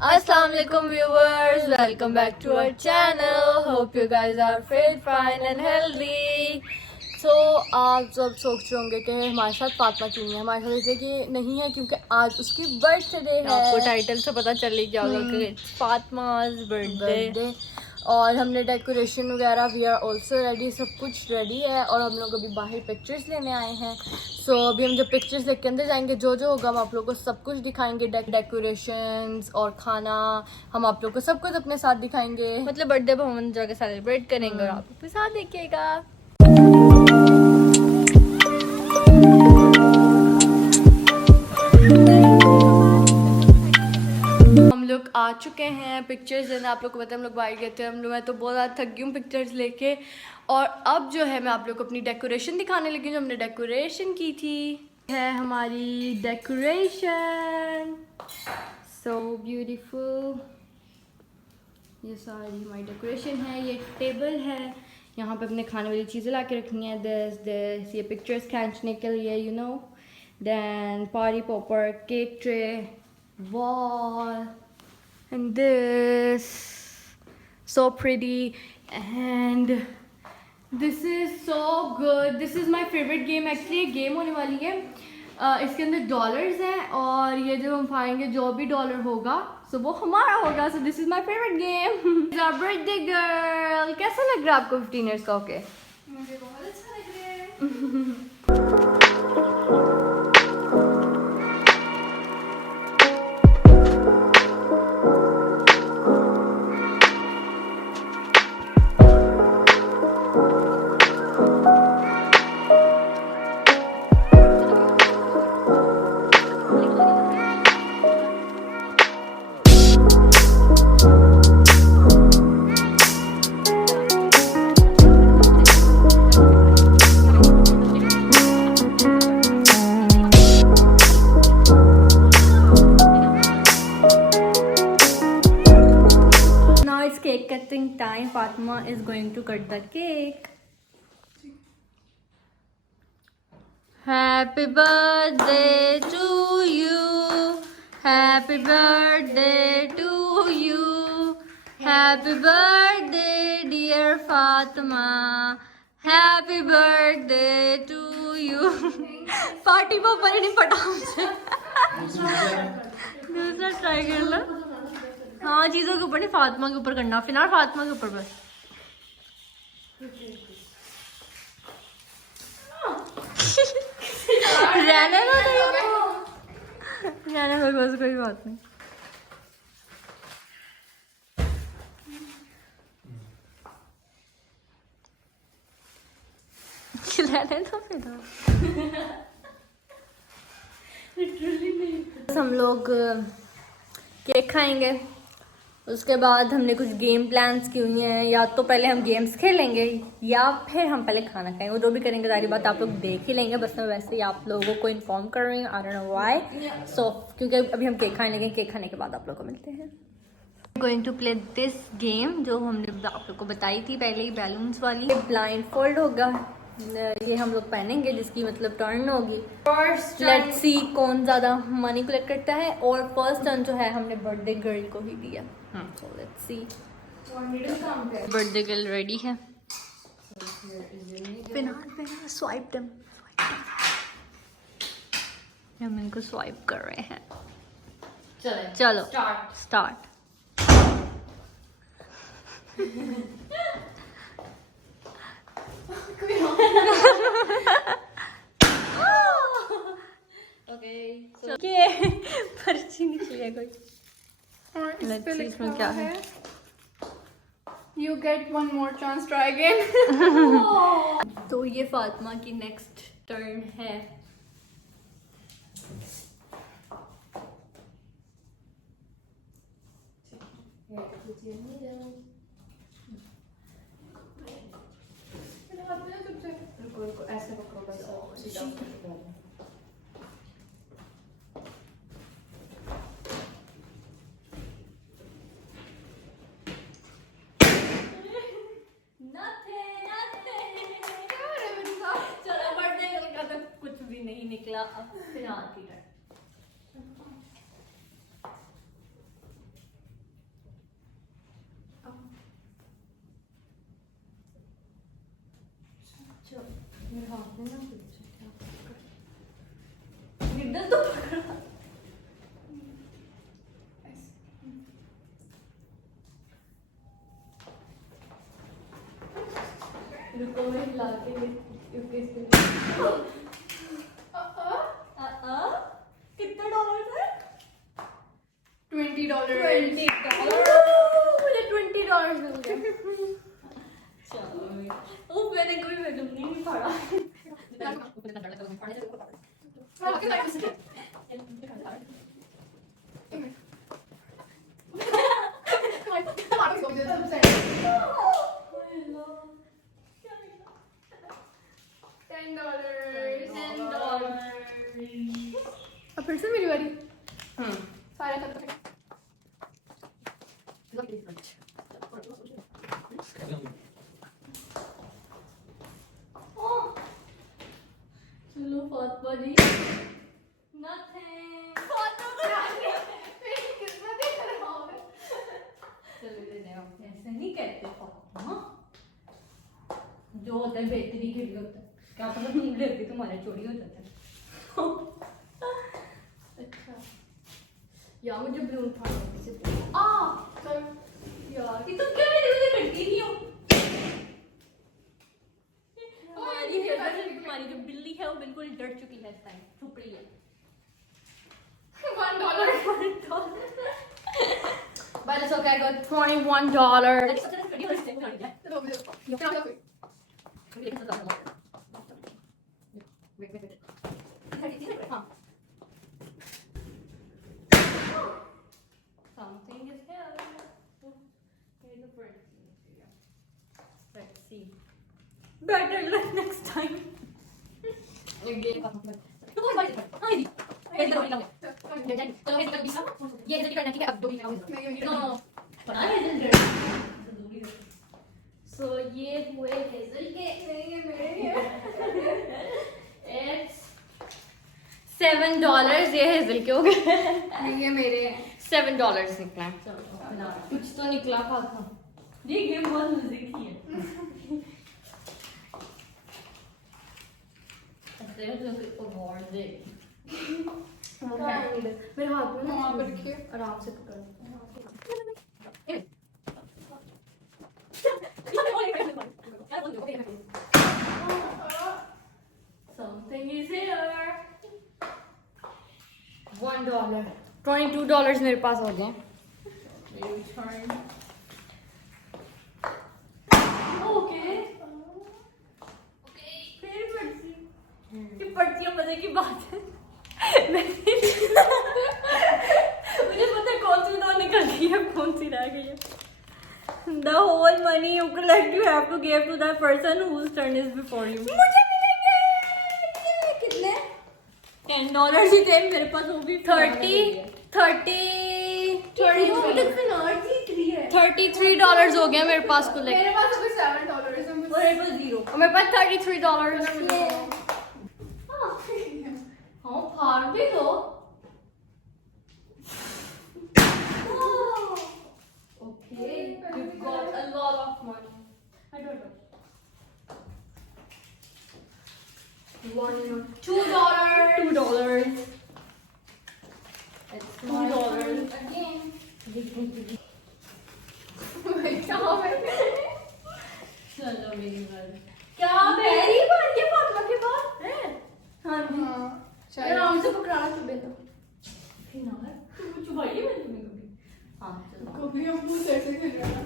Assalamu alaikum viewers, welcome back to our channel. Hope you guys are fit, fine and healthy. So आप सब सोच रहे होंगे कि हमारे साथ फातिमा क्यों नहीं है। हमारे साथ इसलिए कि नहीं है क्योंकि आज उसकी बर्थडे है। आपको टाइटल से पता चल ही जाएगा कि फातिमा's बर्थडे। और हमने डेकोरेशन वगैरह वी आर ऑल्सो रेडी, सब कुछ रेडी है। और हम लोग अभी बाहर पिक्चर्स लेने आए हैं। सो अभी हम जब पिक्चर्स लेके अंदर जाएंगे, जो जो होगा हम आप लोग को सब कुछ दिखाएंगे। डेकोरेशंस और खाना हम आप लोग को सब कुछ अपने साथ दिखाएंगे। मतलब बर्थडे पर हम जाके सेलिब्रेट करेंगे और आप अपने साथ देखिएगा। हम लोग आ चुके हैं पिक्चर्स लेने। आप लोग को पता है हम लोग बाहर गए थे। हम लोग मैं तो बहुत ज़्यादा थक गई हूँ पिक्चर्स लेके। और अब जो है मैं आप लोग को अपनी डेकोरेशन दिखाने लगी, जो हमने डेकोरेशन की थी। है हमारी डेकोरेशन, सो ब्यूटीफुल। ये सारी हमारी डेकोरेशन है। ये टेबल है, यहाँ पे अपने खाने वाली चीज़ें ला के रखनी है। दिस ये पिक्चर्स खींचने के लिए, you know. Then party popper, cake tray, wall, and this so pretty, and this is so good. This is my favorite game actually. ये गेम होने वाली है, इसके अंदर डॉलर्स हैं और ये जब हम पाएंगे जो भी डॉलर होगा सो वो हमारा होगा। So this is my favourite game. Our birthday girl, कैसा लग रहा है आपको 15 इयर्स का होके? मुझे बहुत अच्छा लग रहा है। Cake cutting time. Fatima is going to cut the cake. Happy birthday to you. Happy birthday to you. Happy birthday dear Fatima. Happy birthday to you. Party पर नहीं पटा हमसे। दूसरा ट्राई कर लो। हाँ, चीज़ों के ऊपर नहीं, फातिमा के ऊपर करना। फिलहाल फातिमा के ऊपर बस। रहने दो बस, कोई बात नहीं। रहने दो फिर। हम लोग केक खाएंगे, उसके बाद हमने कुछ गेम प्लान्स की हुई हैं। या तो पहले हम गेम्स खेलेंगे या फिर हम पहले खाना खाएंगे। वो जो भी करेंगे सारी बात आप लोग देख ही लेंगे। बस मैं वैसे ही आप लोगों को इन्फॉर्म कर रही हूँ, आई डोंट नो व्हाई। सो क्योंकि अभी हम केक खाने लगे, केक खाने के बाद आप लोग को मिलते हैं। Going to play this game जो हमने आप लोग को बताई थी पहले ही, बैलून्स वाली। ब्लाइंड फोल्ड होगा, ये हम लोग पहनेंगे जिसकी मतलब टर्न होगी। लेट्स सी कौन ज्यादा मनी कलेक्ट करता है। और फर्स्ट टर्न जो है हमने बर्थडे गर्ल को ही दिया। So let's see. Birthday girl ready है। फिलहाल स्वाइप देम। हम इनको स्वाइप कर रहे हैं। चलो स्टार्ट। पर्ची निकली है कोई। इसमें क्या है? You get one more chance, try again. तो ये फातिमा की नेक्स्ट टर्न है। ऐसे पकड़ो बस। निकला। अब फिर हाथ की टर्न। मेरे हाथ में ना निडल तो पकड़ा। रुको मैं हिलाती हूँ कितने डॉलर थे? $20 मुझे $20 मिल गए। चलो ओ मैंने कोई मैडम नहीं पढ़ा। अब फिर से मेरी बारी। सारे खत्म। चलो फातिमा जी नथिंग चलो ऐसे नहीं कहते फातिमा, जो होता है बेहतरी के लिए होता है। क्या पता लेके तुम्हारा चोरी हो जाता है। अच्छा यार मुझे बलून फाड़ना किसी यार कि तुम क्या मेरे मुझे करती नहीं हो। तुम्हारी जो बिल्ली है वो बिल्कुल डर चुकी है इस टाइम, छुप रही है। $1 But it's okay, I got $21. Something is here. Here's the first. Let's see. Better luck next time. So ये हुए हेजल के It's $7 ये हेजल के हो गए। ये मेरे हैं। $7 निकला। कुछ तो निकला था। ये गेम बहुत मजे की है। अवार्ड दे मेरे हाथ में ना वहाँ पे रखिए। आराम से पकड़। Something is here. $1. $22 मेरे पास हो गए। पर्चियां मजे की बात है। मुझे पता है कौन सी दो निकल गई है, कौन सी रह गई है। The whole money you collect you have to give to that person whose turn is before you. मुझे मिलेंगे कितने? $10 ही थे मेरे पास, वो भी 33 हो गया मेरे पास कलेक्ट। मेरे पास अभी $7 है। मेरे पास 0 और मेरे पास $33 है। हाँ फाड़ भी दो। Okay, you've got a lot of money. I don't know. $2. It's $2 again. चलो मेरी बारी। क्या मेरी बारी है फातिमा के पास है? हाँ जी। आराम से पकड़ाना चुभे तो। फिर ना तुम चुभाई है मैंने तुम्हें कभी? हाँ चलो। कभी हम भूत ऐसे खेल रहे हैं।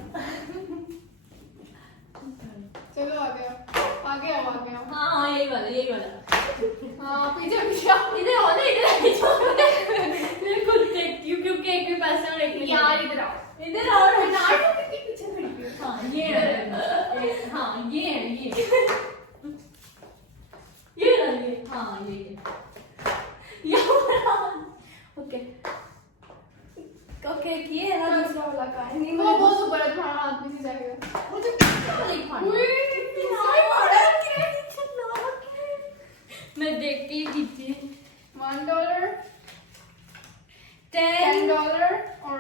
चलो आ गया। हाँ यही वाला हाँ पीछे इधर आओ ना, इधर बिल्कुल देखती हूँ क्योंकि एक भी पैसे और एक यार इधर आओ ना कितनी पीछे खड़ी है। हाँ ये है हाँ ये ओके किए है ना दूसरा वाला का है। नहीं वो बहुत ऊपर है, तुम्हारा हाथ नीचे जाएगा। मुझे नहीं फाड़ना। मैं देख के ही खींची। $1 $10 और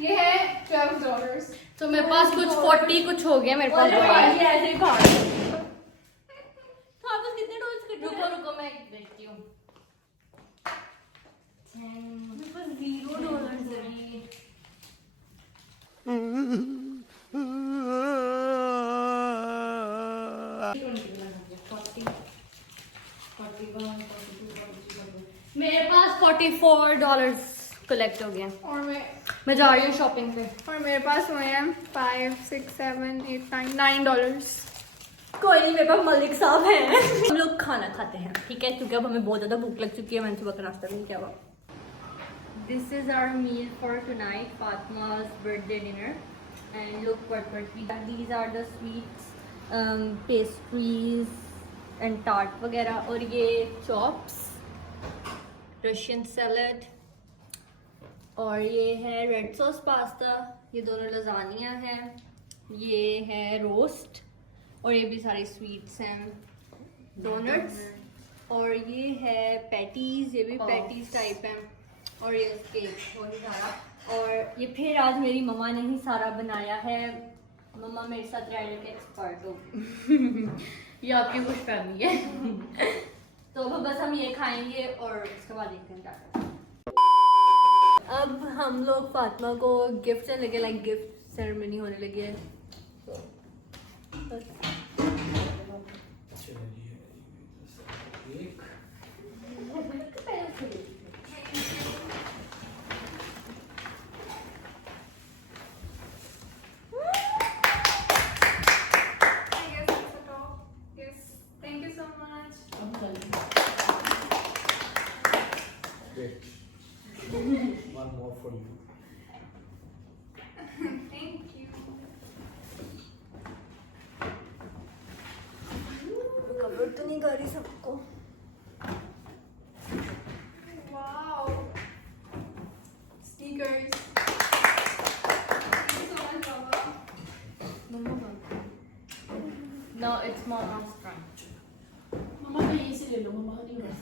ये है $12। तो मेरे पास कुछ 40 कुछ हो गया मेरे पास। ऐसे $44 कलेक्ट हो गए। और मैं जा रही हूँ शॉपिंग पे। और मेरे पास हुए हैं 5, 6, 7, 8, 9 $9। कोई नहीं, मेरे पास मलिक साहब हैं। हम लोग खाना खाते हैं, ठीक है, क्योंकि अब हमें बहुत ज़्यादा भूख लग चुकी है। मैंने सुबह का नाश्ता भी नहीं किया हुआ। This is our meal for tonight, Fatma's birthday dinner. And look what these are the sweets, pastries and tart वगैरह, और ये chops, Russian salad, और ये है रेड सॉस पास्ता, ये दोनों लजानिया हैं, ये है रोस्ट, और ये भी सारे स्वीट्स हैं, डोनट्स, और ये है पैटीज, ये भी पैटीज टाइप हैं, और ये केक वही सारा। और ये फिर आज मेरी मम्मा ने ही सारा बनाया है। मम्मा मेरे साथ रहने के एक्सपर्ट हो। ये आपकी खुश फहमी है। तो बस हम ये खाएंगे और उसके बाद देखते हैं क्या करते हैं। अब हम लोग फातिमा को गिफ्ट देने लगे, लाइक गिफ्ट सेरेमनी होने लगी है। Thank you so much. Wait. One more for you. Thank you. Cover तो नहीं कर रही सबको। Wow. Sneakers. Thank you so much, Mama. Now it's Mama's turn. मम्मा का यहीं से ले लो, मम्मा का नहीं हो रहा।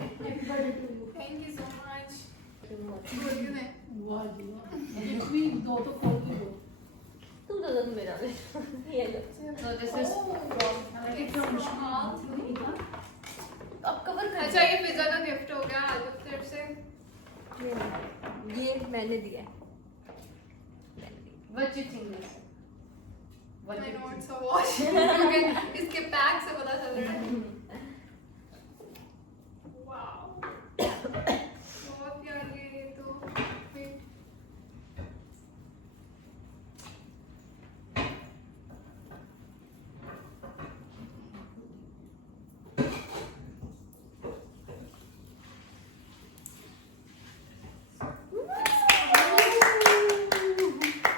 Happy birthday to you. Thank you so much. बोल क्यों नहीं? वाह जी वाह, ये भी दो तो खोल के दो। तुम तो मेरा ले। ये लो। So this is कितना मुश्किल अब कवर कर। अच्छा, ये पिज्जा का गिफ्ट हो गया आज की तरफ से। ये मैंने दिया है। What you think this? I know it's a wash. क्योंकि इसके पैक से पता चल रहा है। Wow. बहुत प्यारी है ये तो। Wait.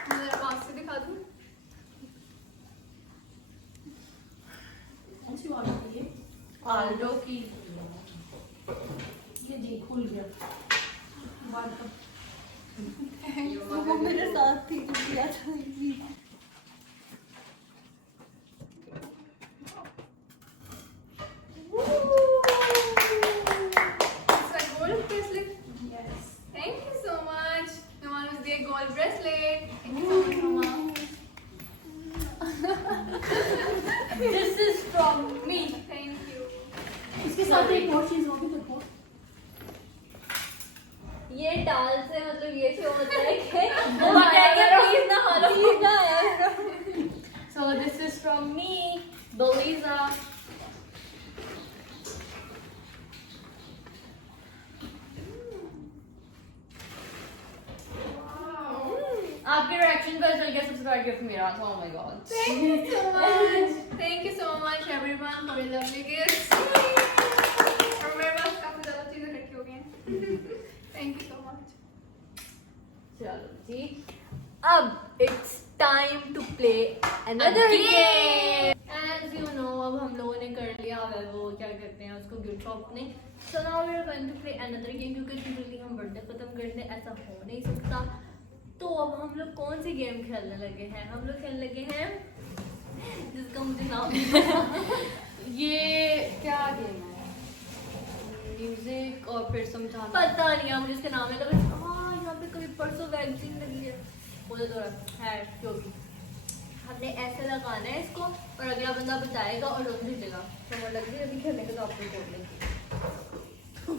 मैं जरा पास से दिखा दूँ। अच्छी बात है ये। आलू की। ये देख खुल गया। बात का वो मेरे साथ थी, किया था। It's a gold bracelet. Yes. Thank you so much. Mama was the gold bracelet. Thank you so much, Mama. This is from me. Thank you. इसके साथ एक और चीज होगी देखो। ये डाल से मतलब ये शो होता है कि प्लीज ना हालो, प्लीज ना यार। So this is from me, Beliza. Wow. आपके रिएक्शन का चल गया सबसे बड़ा गिफ्ट मेरा था। Oh my god. Thank you so much. Thank you so much everyone for your lovely gifts. और मेरे पास काफी ज़्यादा चीजें इकट्ठी हो गई हैं। Thank you so much. चलो जी, अब it's time to play another game. As you know, अब हम लोगों ने कर लिया है वो क्या कहते हैं उसको, gift shopping. So now we are going to play another game, क्योंकि इतनी जल्दी हम बर्थडे खत्म कर दें ऐसा हो नहीं सकता। तो अब हम लोग कौन सी गेम खेलने लगे हैं? हम लोग खेलने लगे हैं जिसका मुझे नाम नहीं पता। ये क्या गेम है? म्यूजिक और फिर समझाना, पता नहीं है मुझे इसका नाम है। हाँ, यहाँ पे कभी परसों वैक्सीन लगी है, मुझे तो है जो भी। हमने ऐसे लगाना है इसको और अगला बंदा बताएगा और लोग जीतेगा। समझ लग रही है? अभी खेलने के तो आपको बोल लेंगे।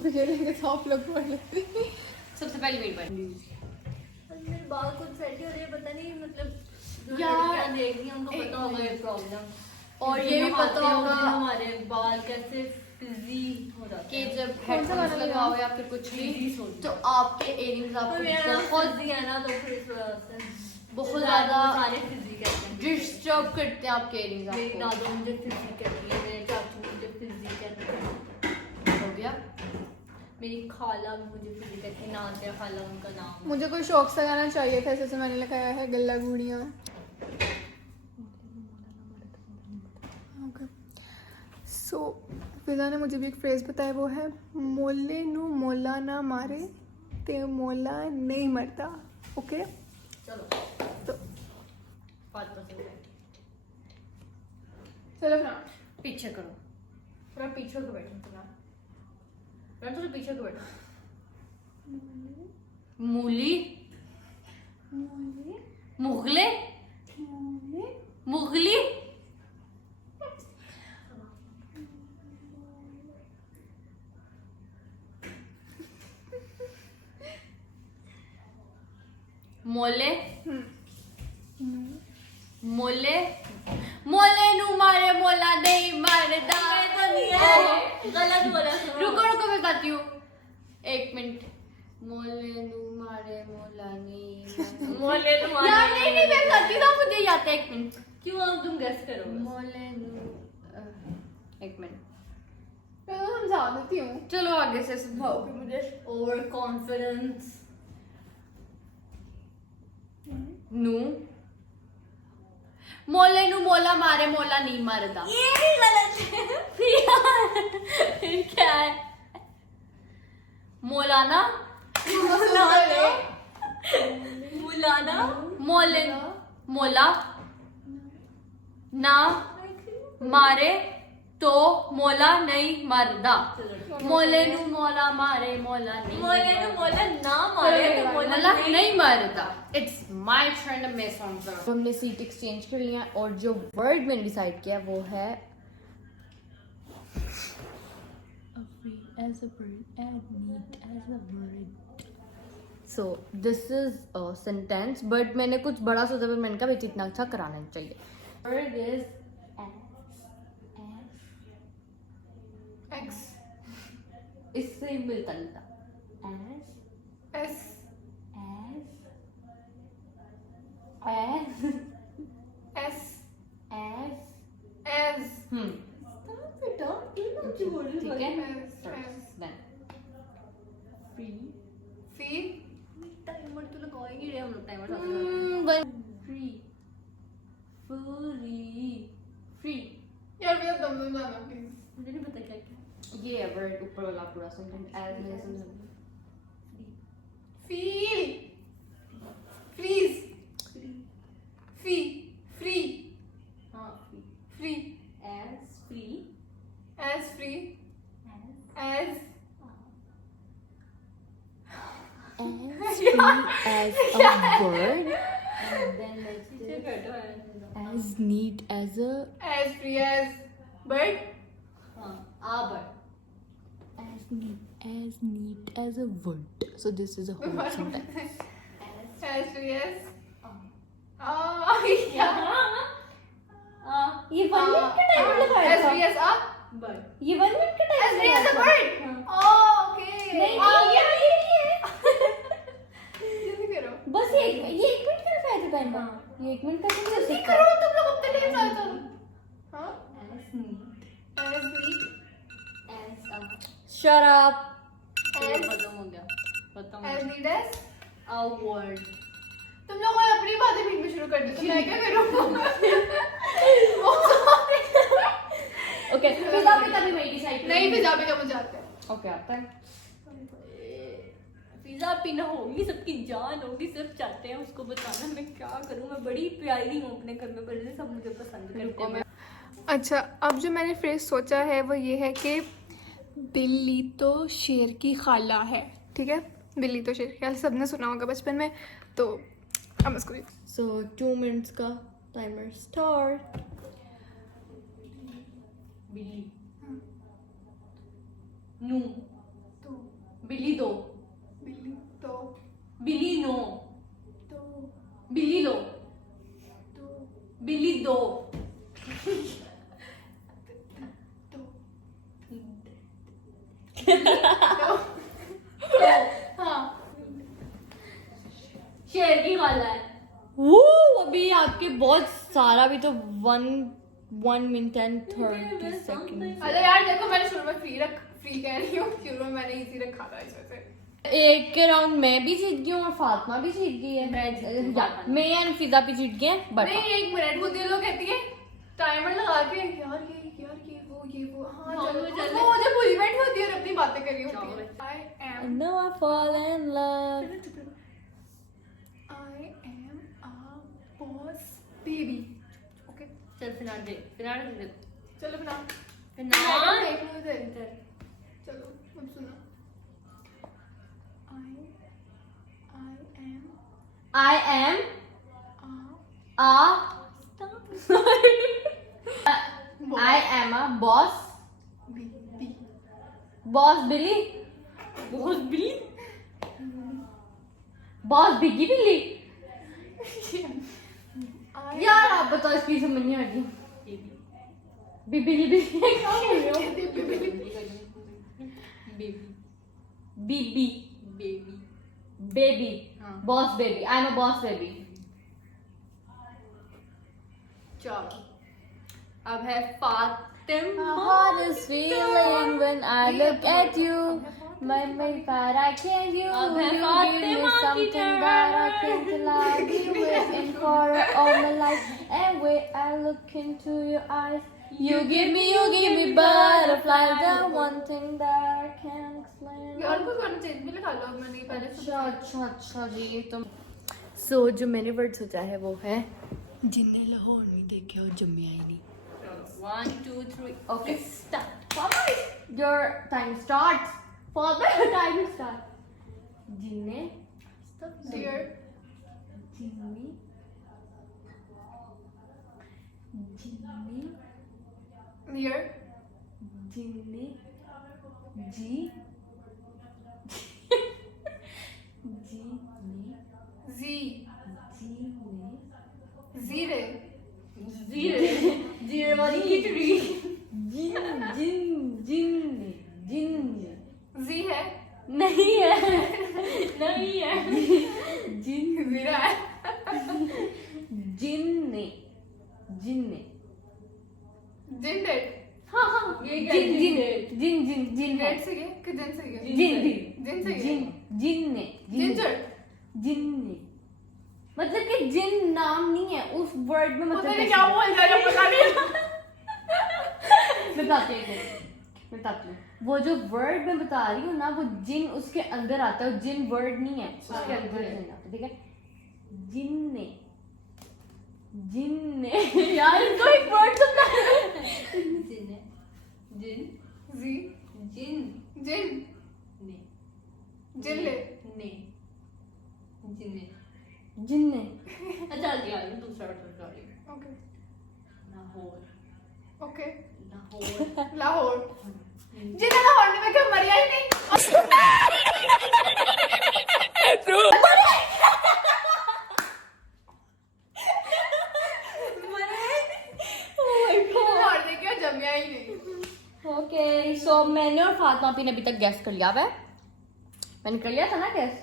मुझे लगे तो आप लोग बोल लेते। सबसे पहले मेरी बात। मेरे बाल कुछ सेट ही हो रहे हैं, पता नहीं मतलब जो यार, लड़कियां देख रही हैं उनको पता होगा ये प्रॉब्लम। और ये भी पता होगा हमारे बाल कैसे फिजी हो जाता कि है। जब हेडफोन्स लगाओ या फिर कुछ भी तो आपके इयरिंग्स आपको बहुत है ना तो फिर इस वजह से बहुत ज्यादा सारे फिजी कहते हैं। डिस्टर्ब करते हैं आपके इयरिंग्स मेरी आपको। दादू मुझे फिजी कहती है, मेरे चाचू मुझे फिजी कहते हैं, हो गया। मेरी खाला भी मुझे फिजी कहती है, नाज़िया खाला उनका नाम है। मुझे कोई शौक सा गाना चाहिए था, जैसे मैंने लगाया है गल्ला गुड़ियाँ। सो फिजा ने मुझे भी एक फ्रेज बताया, वो है मोले नू मोला ना मारे ते मोला नहीं मरता। ओके चलो तो 5% है। चलो ना पीछे करो, थोड़ा पीछे को बैठो, थोड़ा पीछे को बैठो। मूली, मुगले, मुगली, मोले, मोले, मोले नू मारे मोला नहीं मारदा। गलत बोला सुनो। रुको रुको मैं गाती हूँ, एक मिनट। मोले नू मारे मोला नहीं मोले नू मारे यार नहीं नहीं मैं गाती ना, मुझे याद है। एक मिनट। क्यों अब तुम गेस करो? मोले नू एक मिनट, मैं तो समझा देती हूँ। चलो आगे से समझाओ मुझे। Over confidence. नू मोले नू मोला मारे मोला नहीं मारदा। ये भी गलत है। फिर क्या है? मोलाना, मुलाना, मोले मोला ना मारे तो मोला नहीं मरदा। मोले नू मोला मारे मोला नहीं मोले नू मोला ना मारे तो मोला मोला नहीं मरदा। It's my turn. मैं समझा। हमने सीट एक्सचेंज कर लिया और जो वर्ड मैंने डिसाइड किया वो है as a bird and neat as a bird. So this is a sentence, but मैंने कुछ बड़ा सोचा, पर मैंने कहा बेटी इतना अच्छा कराना चाहिए। Bird is X इससे ही मिलता जुलता। S as S as S ठीक है। S Then free Free timer तो लगाएंगे रे हम लोग, टाइमर free free यार भैया दम दम जाना प्लीज। मुझे नहीं पता क्या क्या। ये है वर्ड ऊपर वाला पूरा सेंटेंस। as मैंने समझा। Feel Freeze Free Free हाँ, Free as free As free as as as free as a bird, and then let's as neat as a as free as bird हाँ, aber as neat as a word. So this is a whole sentence. as free as ये 1 minute का timer लगाया as था। free as a but ये 1 minute का as timer free as a bird okay नहीं ये जल्दी करो बस ये 1 मिनट का लगाया था टाइमर। ये 1 मिनट का नहीं हो जल्दी सकता। करो तुम लोग अपने लिए जाओ चलो हाँ as neat as neat as a Shut up. as खत्म हो गया, खत्म हो as गया। neat as A word तुम लोग अपनी बातें बीच में शुरू कर दी तो मैं क्या करूँ Okay. फिजा पे कभी मैं डिसाइड नहीं भी जाबे का मुझे आता है Okay आता है। पिज्जा पीना होगी, सबकी जान होगी, सब चाहते हैं उसको बताना। मैं क्या करूं, मैं बड़ी प्यारी हूँ अपने घर में, बड़े सब मुझे पसंद करते हैं। अच्छा अब जो मैंने फ्रेज सोचा है वो ये है कि बिल्ली तो शेर की खाला है। ठीक है, बिल्ली तो शेर की खाला सबने सुना होगा बचपन में, तो अब इसको So 2 minutes का timer start. बिल्ली नू तो बिल्ली दो बिल्ली तो बिल्ली नो तो बिल्ली लो तो बिल्ली दो तो वो अभी आपके बहुत सारा भी तो 1 मिनट एंड 30 सेकंड। अरे यार देखो, मैंने शुरू में फ्री कह रही हूँ, शुरू में मैंने इजी रखा था इस वजह से। एक के राउंड मैं भी जीत गई हूँ और फातिमा भी जीत गई है। मैं एंड फिजा भी जीत गए हैं। बट नहीं, 1 मिनट वो दिलो कहती है टाइमर लगा के, यार ये वो हाँ हाँ, चलो वो चल वो मुझे भूल बैठी होती है और अपनी बातें कर रही होती है। I know I fall in love। I am a boss baby। Okay चल फिनार दे चलो फिर फिनार देख लो इधर। चलो अब सुनो। I am I am a boss baby। Billy, बहुत बिल्ली boss बिगी बिल्ली। I यार आप बताओ, इसकी समझ नहीं आ रही। बिल्ली बिल्ली क्या बोल रहे हो? बीबी baby boss baby. I am a boss baby. चलो अब है फातिम। My heart is feeling when I look at you. My God, I can't you. अब है You give फातिमा me की something that I can't lie. Be waiting for all my life. And when I look into your eyes, you give me butterflies. The one thing that I can't explain. यार कुछ करना चाहिए, भी लगा लो। मैंने पहले अच्छा जी तुम। सो जो मैंने वर्ड सोचा है वो है जिन्हें लाहौर में देखा और जम्मिया ही नहीं। 1 2 3 Okay, start. Your time starts. Father, your time starts. जिन्हें dear जिन्हें near जिन्हें जी z जिन्हें zire जीरे वाली खिचड़ी जिन्हें z है नहीं है zira है जिन्हें जिंदे ये क्या जिन डेट से गए कि दिन से गए जिन से गए जिन्ने जिंजर जिन्ने मतलब कि जिन नाम नहीं है उस वर्ड में। पता मतलब नहीं क्या बोल जा रहा पता नहीं। मैं बताती हूँ वो जो वर्ड मैं बता रही हूँ ना, वो जिन उसके अंदर आता है। जिन वर्ड नहीं है उसके अंदर जिन आता है। ठीक है, जिन्ने यार इसको एक वर्ड सुनना जिन जी जिन जिन ने जिन ले ने जिन्ने जिन्ने अच्छा दिया दूसरा sorry okay Lahore okay Lahore Lahore जिन्हें लाहौर में क्या मरिया ही नहीं। लाहौर में क्या जमिया ही नहीं। ओके सो मैंने और फातिमा ने अभी तक गैस कर लिया है। मैंने कर लिया था ना गैस।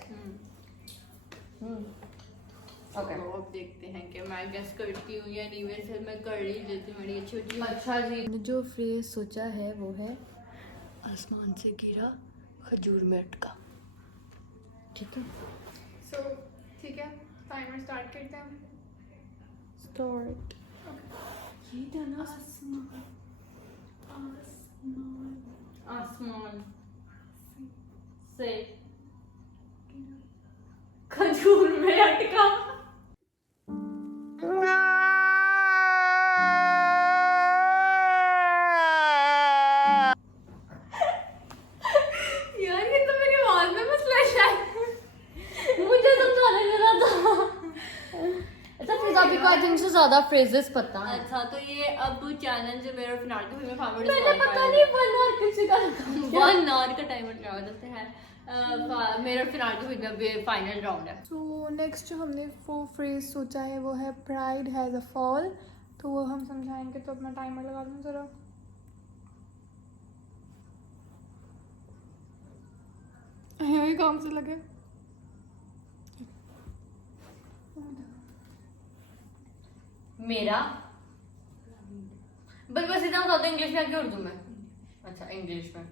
ओके तो अब देखते हैं कि मैं गेस करती हूँ या नहीं। वैसे मैं कर ही लेती हूँ, मेरी अच्छी होती है। अच्छा जी, जो फ्रेज सोचा है वो है आसमान से गिरा खजूर में अटका। ठीक है, सो ठीक है, टाइमर स्टार्ट करते हैं। स्टार्ट। ये था ना आसमान से खजूर में अटका। यार ये तो मेरी आवाज में मसला है शायद। मुझे समझाने लगा था। अच्छा पंजाबी को आई थिंक से ज्यादा फ्रेजेस पता है। अच्छा तो ये अब चैलेंज मेरा फिनाल के फिल्म फार्मर मैंने पता नहीं 1 और किसी का 1 आवर का टाइमर लगा देते हैं। मेरा फिनाल के फिल्म में फाइनल राउंड है। तो नेक्स्ट जो हमने वो फ्रेज सोचा है वो है प्राइड हैज़ अ फॉल। तो वो हम समझाएंगे, तो अपना टाइमर लगा दूँ ज़रा। यही काम से लगे। मेरा बस इतना होता है इंग्लिश में क्या उर्दू में? अच्छा इंग्लिश में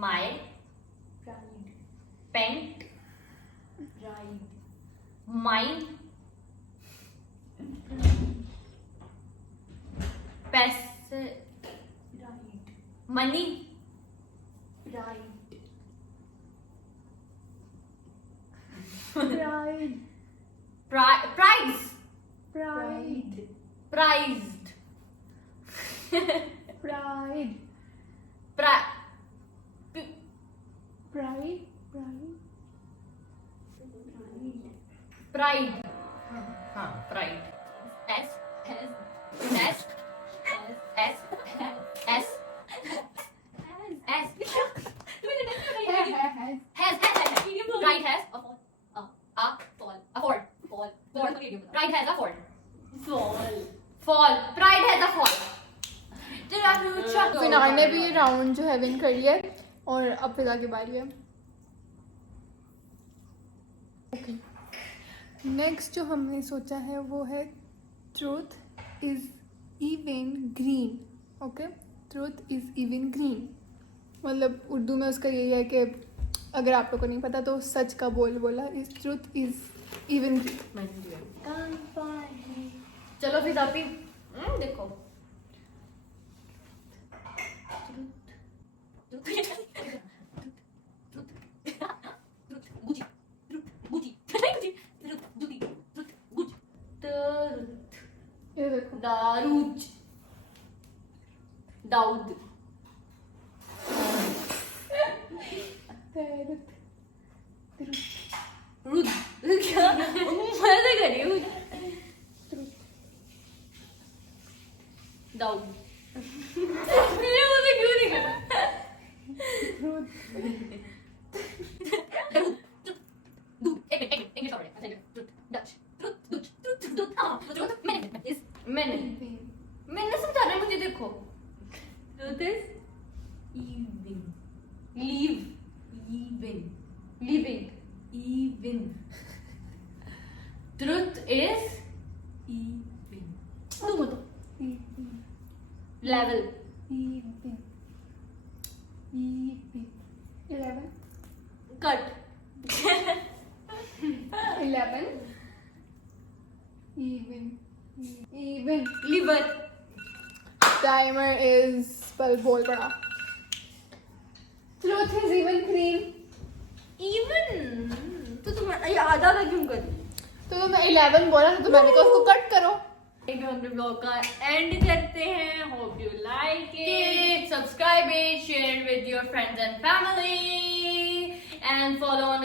माय पेंट माइन पैसे मनी प्राइज प्राइज्ड प्राइड हाँ pride S S S S S फिनार ने भी राउंड जो है विन कर लिया है और अब फिजा की बारी है। ओके नेक्स्ट जो हमने सोचा है वो है truth is even green. Okay truth is even green मतलब उर्दू में उसका यही है कि अगर आप लोगों को नहीं पता तो सच का बोल बोला is truth is even green. चलो फिर आप ही देखो ये देखो दारूज दाऊद रुद क्या मजा करिए दाऊद मेरे मुझे क्यों नहीं करा मैंने समझा रहा मुझे देखो truth is even living even truth is even level 11 cut 11 even liver timer is पर बोल पड़ा truth is even green even तो तुम आधा क्यों कर तो मैं 11 बोला तो मैंने कहा उसको कट करो। हम अपने ब्लॉग का एंड करते हैं। Hope you like it subscribe it share it with your friends and family and follow on